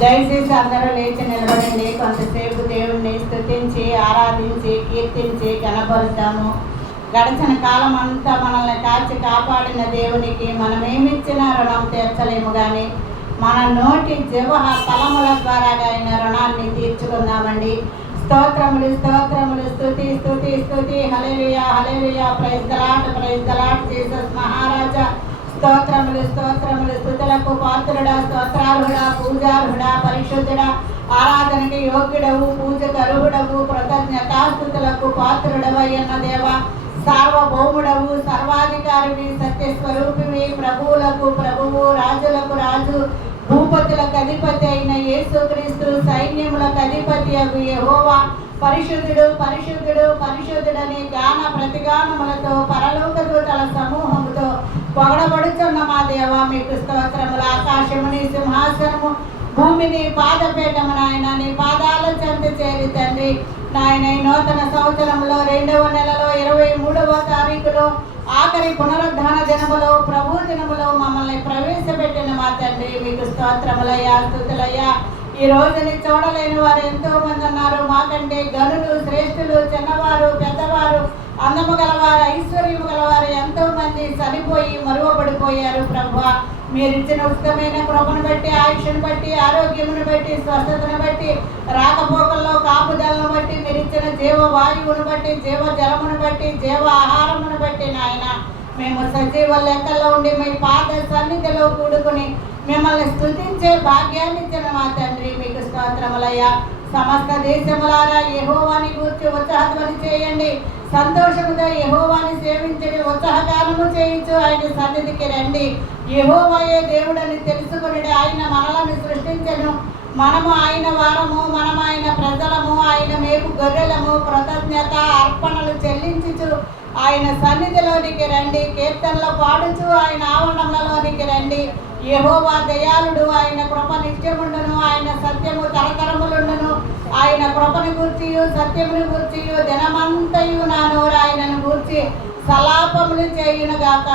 దయచేసి అందరూ లేచి నిలబడండి. కొంతసేపు దేవుణ్ణి స్తుతించి ఆరాధించి కీర్తించి కనపరుద్దాము. గడిచిన కాలం అంతా మనల్ని కాచి కాపాడిన దేవునికి మనమేమిచ్చినా రుణం తీర్చలేము, కానీ మన నోటి జీవ తలముల ద్వారా ఆయన రుణాన్ని తీర్చుకుందామండి. స్తోత్రములు స్తోత్రములు, స్తుతి స్తుతి స్తుతి, హల్లెలూయా హల్లెలూయా, ప్రైజ్ ద లార్డ్ జీసస్ మహారాజా. స్తోత్రములు స్తోత్రములు, స్తుతులకు పాత్రుడా, స్తోత్రార్హుడా, పూజార్హుడా, పరిశుద్ధుడా, ఆరాధనకి యోగ్యుడవు, పూజకు అర్హుడవు, కృతజ్ఞతాస్తుతులకు పాత్రుడవయ్యన్న దేవ, సార్వభౌముడవు, సర్వాధికారివి, సత్యస్వరూపివి, ప్రభువులకు ప్రభువు, రాజులకు రాజు, భూపతులకు అధిపతి అయిన యేసుక్రీస్తు, సైన్యములకు అధిపతి అగు యెహోవా, పరిశుద్ధుడు పరిశుద్ధుడు పరిశుద్ధుడని గాన ప్రతిగానములతో పరలోక దూతల సమూహముతో పొగడబడుచున్న మా దేవ, మీకు స్తోత్రములు. ఆకాశముని సింహాసనము, భూమిని పాదపీఠము నాయన, నీ పాదాల చెంత చేరి తండ్రి నాయన, ఈ నూతన సంవత్సరంలో 2వ నెలలో 23వ తారీఖులో ఆఖరి పునరుద్ధాన దినములో ప్రభు దినములో మమ్మల్ని ప్రవేశపెట్టిన మా తండ్రి, మీకు స్తోత్రములయ్యా, స్తుతులయ్యా. ఈ రోజుని చూడలేని వారు ఎంతో మంది ఉన్నారు. మాకంటే గనులు, శ్రేష్ఠులు, చిన్నవారు, పెద్దవారు, అందము గలవారు, ఐశ్వర్యము గలవారు ఎంతో మంది చనిపోయి మరువబడిపోయారు. ప్రభువా, మీరు ఇచ్చిన ఉచితమైన కృపను బట్టి, ఆయుష్ను బట్టి, ఆరోగ్యమును బట్టి, స్వస్థతను బట్టి, రాకపోకల్లో కాపుదలను బట్టి, మీరు ఇచ్చిన జీవ వాయువును బట్టి, జీవ జలమును బట్టి, జీవ ఆహారమును బట్టి నాయన, మేము సజీవ లెక్కల్లో ఉండి మీ పాద సన్నిధిలో కూడుకుని మిమ్మల్ని స్తుతించే భాగ్యాన్ని ఇచ్చిన మా తండ్రి, మీకు స్తోత్రములయ్యా. సమస్త దేశములారా యెహోవాని గూర్చి ఉత్సాహధ్వని చేయండి, సంతోషముతో యెహోవాని సేవించడి, ఉత్సాహగానము చేయించు ఆయన సన్నిధికి రండి. యెహోవాయే దేవుడని తెలుసుకుని ఆయన మనలను సృష్టించెను, మనము ఆయన వారము, మనం ఆయన ప్రజలము, ఆయన మేపు గొర్రెలము. కృతజ్ఞత అర్పణలు చెల్లించుచు ఆయన సన్నిధిలోనికి రండి, కీర్తనలు పాడుచు ఆయన ఆవరణంలోనికి రండి. యెహోవా దయాళుడు, ఆయన కృప నిత్యముండును, ఆయన సత్యము తరతరములుండును. ఆయన కృపను గూర్చియు సత్యమును గూర్చియు దినమంతయు నా నోరు ఆయనను గూర్చి సలాపములు చేయునుగాక.